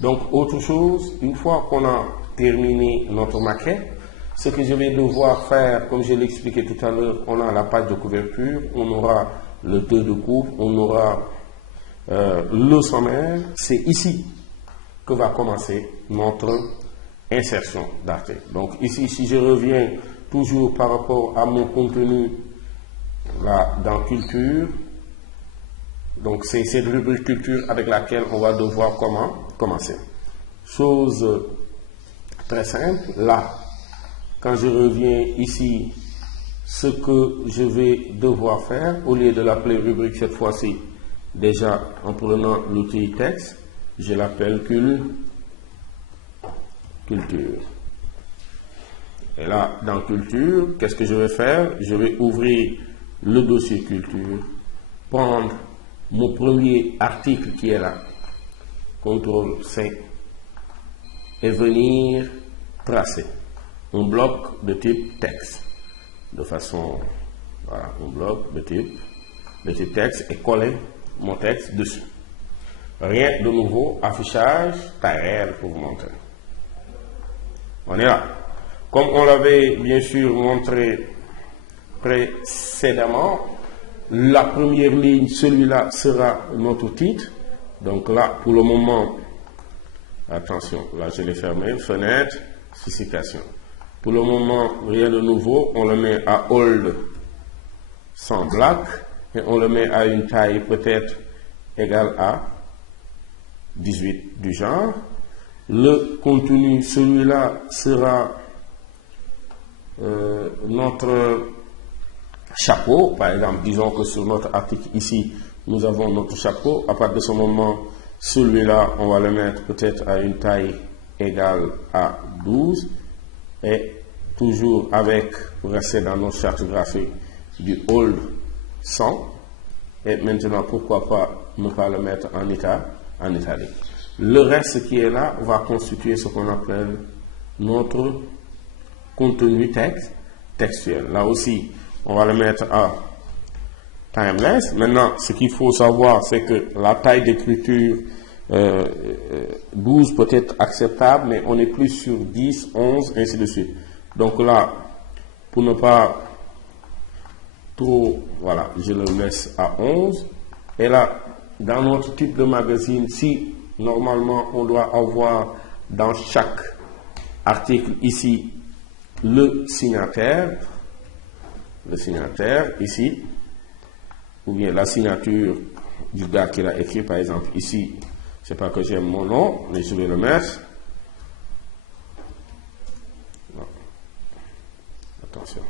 Donc, autre chose, une fois qu'on a terminé notre maquette, ce que je vais devoir faire, comme je l'ai expliqué tout à l'heure, on a la page de couverture, on aura le 2 de coupe, on aura le sommaire. C'est ici que va commencer notre insertion d'article. Donc ici, si je reviens toujours par rapport à mon contenu là, dans culture, donc c'est cette rubrique culture avec laquelle on va devoir commencer. Chose très simple, là, quand je reviens ici, ce que je vais devoir faire, au lieu de l'appeler rubrique cette fois-ci, déjà en prenant l'outil texte, je l'appelle culture. Et là, dans culture, qu'est-ce que je vais faire? Je vais ouvrir le dossier culture, prendre mon premier article qui est là, CTRL-C, et venir tracer un bloc de type texte. De façon, voilà, un bloc de type texte et coller mon texte dessus. Rien de nouveau, affichage, taille réelle pour vous montrer. On est là. Comme on l'avait bien sûr montré précédemment, la première ligne, celui-là sera notre titre. Donc là, pour le moment, attention, là je l'ai fermé, fenêtre, spécification. Pour le moment, rien de nouveau, on le met à hold sans black et on le met à une taille peut-être égale à 18 du genre. Le contenu, celui-là sera notre chapeau. Par exemple, disons que sur notre article ici, nous avons notre chapeau. À partir de ce moment, celui-là, on va le mettre peut-être à une taille égale à 12. Et toujours avec, pour rester dans notre charte graphique, du hold 100. Et maintenant, pourquoi pas ne pas le mettre en italique. Le reste qui est là va constituer ce qu'on appelle notre contenu textuel. Là aussi, on va le mettre à timeless. Maintenant, ce qu'il faut savoir, c'est que la taille d'écriture 12 peut être acceptable, mais on est plus sur 10, 11, ainsi de suite. Donc là, pour ne pas trop, voilà, je le laisse à 11. Et là, dans notre type de magazine, si normalement on doit avoir dans chaque article ici le signataire ici, ou bien la signature du gars qui l'a écrit, par exemple ici, c'est pas que j'aime mon nom, mais je vais le mettre. Non. Attention.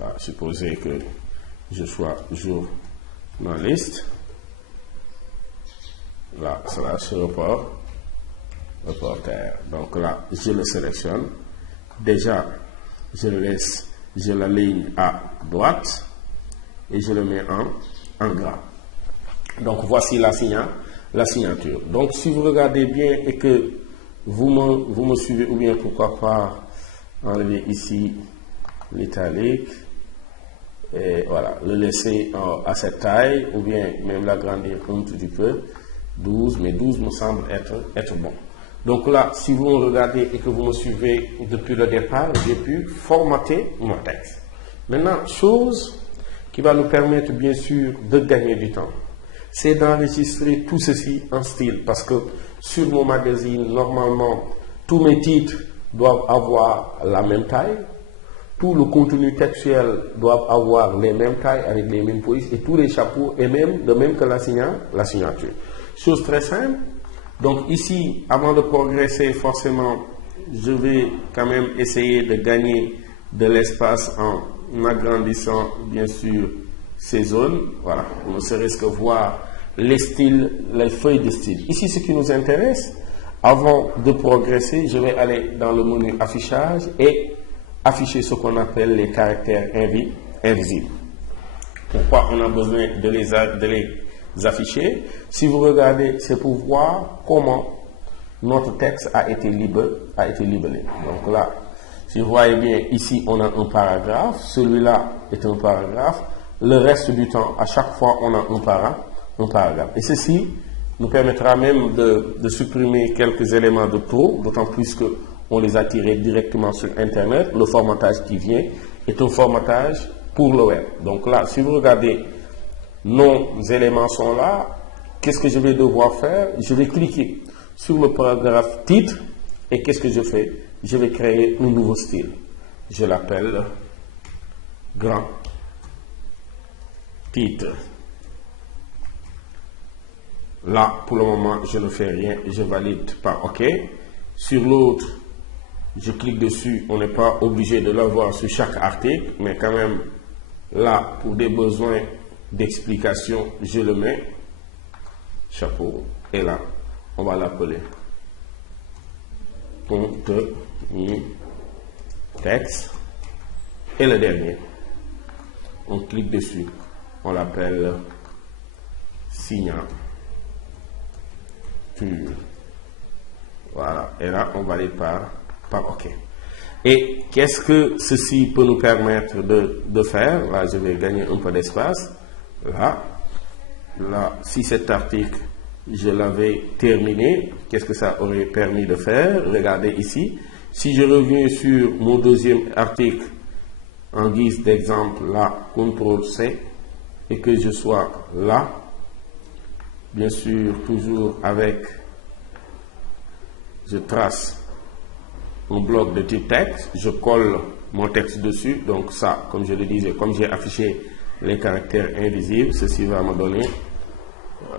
Là, supposez que je sois journaliste. Là, cela se reporter. Donc là, je le sélectionne. Déjà, je l'aligne à droite et je le mets en gras. Donc voici la signature. Donc si vous regardez bien et que vous me suivez, ou bien pourquoi pas enlever ici l'italique et voilà, le laisser à cette taille, ou bien même l'agrandir un tout petit peu, 12, mais 12 me semble être bon. Donc là, si vous me regardez et que vous me suivez depuis le départ, j'ai pu formater mon texte. Maintenant, chose qui va nous permettre bien sûr de gagner du temps, c'est d'enregistrer tout ceci en style, parce que sur mon magazine, normalement, tous mes titres doivent avoir la même taille, tout le contenu textuel doit avoir les mêmes tailles avec les mêmes polices, et tous les chapeaux, et même de même que la signature. Chose très simple. Donc ici, avant de progresser, forcément, je vais quand même essayer de gagner de l'espace en agrandissant, bien sûr, ces zones. Voilà, on ne serait-ce que voir les styles, les feuilles de style. Ici, ce qui nous intéresse, avant de progresser, je vais aller dans le menu affichage et afficher ce qu'on appelle les caractères invisibles. Pourquoi on a besoin de les afficher? Si vous regardez, c'est pour voir comment notre texte a été libellé. Donc là, si vous voyez bien, ici on a un paragraphe, celui-là est un paragraphe. Le reste du temps, à chaque fois, on a un paragraphe. Et ceci nous permettra même de supprimer quelques éléments de trop, d'autant plus qu'on les a tirés directement sur Internet. Le formatage qui vient est un formatage pour le web. Donc là, si vous regardez, nos éléments sont là. Qu'est-ce que je vais devoir faire? Je vais cliquer sur le paragraphe titre et qu'est-ce que je fais? Je vais créer un nouveau style. Je l'appelle grand titre. Là, pour le moment, je ne fais rien, je valide par OK. Sur l'autre, je clique dessus, on n'est pas obligé de l'avoir sur chaque article, mais quand même, là, pour des besoins d'explication, je le mets, chapeau, et là, on va l'appeler contenu texte, et le dernier, on clique dessus, on l'appelle signature. Voilà, et là, on valide par OK. Et qu'est-ce que ceci peut nous permettre de faire? Là, je vais gagner un peu d'espace. Là, si cet article, je l'avais terminé, qu'est-ce que ça aurait permis de faire? Regardez ici. Si je reviens sur mon deuxième article, en guise d'exemple, là, CTRL-C, et que je sois là, bien sûr, toujours avec, je trace un bloc de type texte, je colle mon texte dessus, donc ça, comme je le disais, comme j'ai affiché les caractères invisibles, ceci va me donner,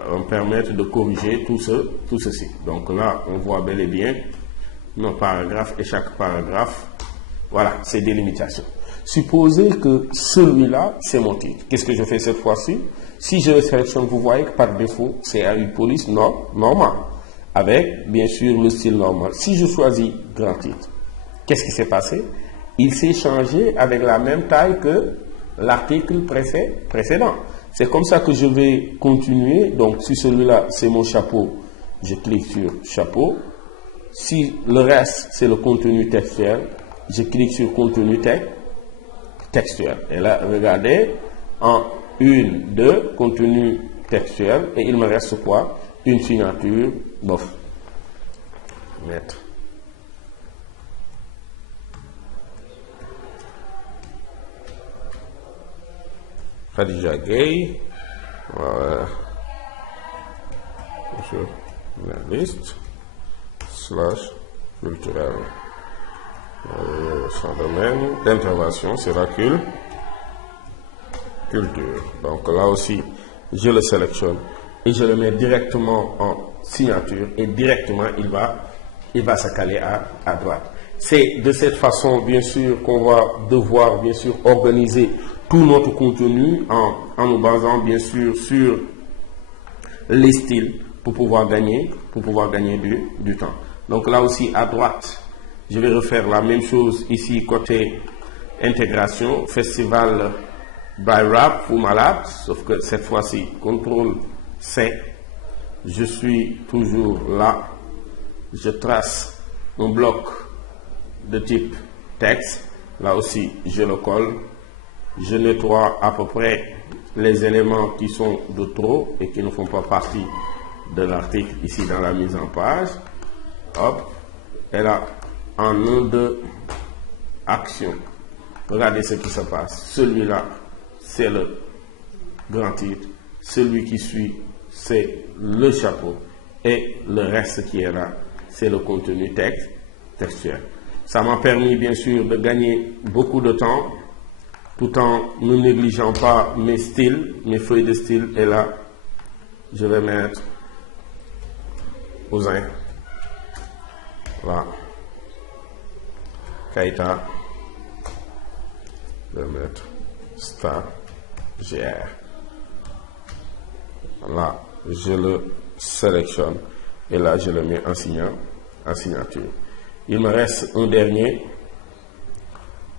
me permettre de corriger tout ceci. Donc là, on voit bel et bien nos paragraphes et chaque paragraphe, voilà, c'est des limitations. Supposez que celui-là, c'est mon titre. Qu'est-ce que je fais cette fois-ci? Si je le sélectionne, vous voyez que par défaut, c'est à une police normale, avec bien sûr le style normal. Si je choisis grand titre, qu'est-ce qui s'est passé? Il s'est changé avec la même taille que l'article précédent. C'est comme ça que je vais continuer. Donc, si celui-là, c'est mon chapeau, je clique sur chapeau. Si le reste, c'est le contenu textuel, je clique sur contenu textuel. Et là, regardez, en 1, 2, contenu textuel, et il me reste quoi? Une signature, bof. Mettre. Khadija Gay, journaliste, / culturel. Son domaine d'intervention sera culture. Donc là aussi, je le sélectionne et je le mets directement en signature et directement il va se caler à droite. C'est de cette façon, bien sûr, qu'on va devoir, bien sûr, organiser tout notre contenu en nous basant, bien sûr, sur les styles pour pouvoir gagner du temps. Donc là aussi, à droite, je vais refaire la même chose ici, côté intégration, festival by rap ou malade, sauf que cette fois-ci, CTRL-C, je suis toujours là, je trace un bloc de type texte, là aussi, je le colle, je nettoie à peu près les éléments qui sont de trop et qui ne font pas partie de l'article ici dans la mise en page, hop, et là, en 1, 2, action. Regardez ce qui se passe. Celui-là, c'est le grand titre. Celui qui suit, c'est le chapeau. Et le reste qui est là, c'est le contenu textuel. Ça m'a permis, bien sûr, de gagner beaucoup de temps, tout en ne négligeant pas mes styles, mes feuilles de style. Et là, je vais mettre Ousin. Là. Kaita, je vais mettre stagiaire. Là, je le sélectionne et là, je le mets en signature. Il me reste un dernier,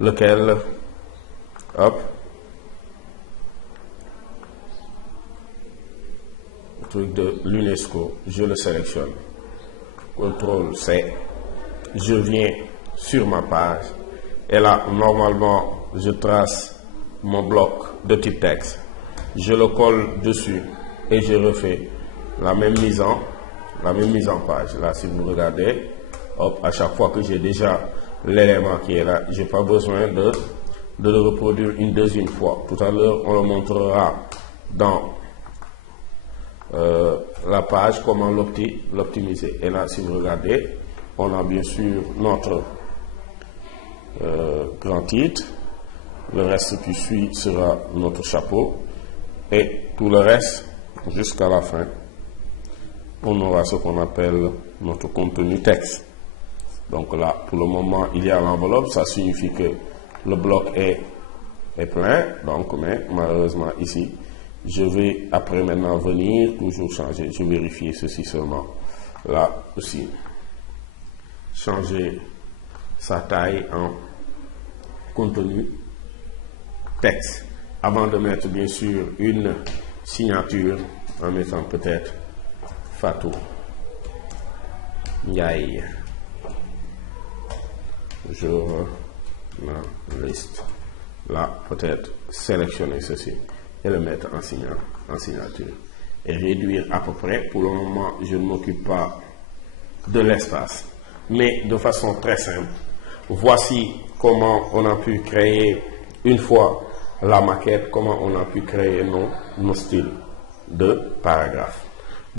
lequel, hop, truc de l'UNESCO, je le sélectionne. CTRL-C, je viens sur ma page et là normalement je trace mon bloc de type texte, je le colle dessus et je refais la même mise en page. Là, si vous regardez, hop, à chaque fois que j'ai déjà l'élément qui est là, j'ai pas besoin de le reproduire une deuxième fois. Tout à l'heure, on le montrera dans la page comment l'optimiser. Et là, si vous regardez, on a bien sûr notre grand titre. Le reste qui suit sera notre chapeau. Et tout le reste, jusqu'à la fin, on aura ce qu'on appelle notre contenu texte. Donc là, pour le moment, il y a l'enveloppe. Ça signifie que le bloc est plein. Donc, mais malheureusement, ici, je vais après maintenant venir toujours changer. Je vérifie ceci seulement. Là aussi, changer sa taille en contenu texte. Avant de mettre bien sûr une signature en mettant peut-être Fatou Ndiaye journaliste. Là, peut-être sélectionner ceci et le mettre en signature. Et réduire à peu près. Pour le moment, je ne m'occupe pas de l'espace. Mais de façon très simple, voici comment on a pu créer, une fois la maquette, comment on a pu créer nos styles de paragraphes.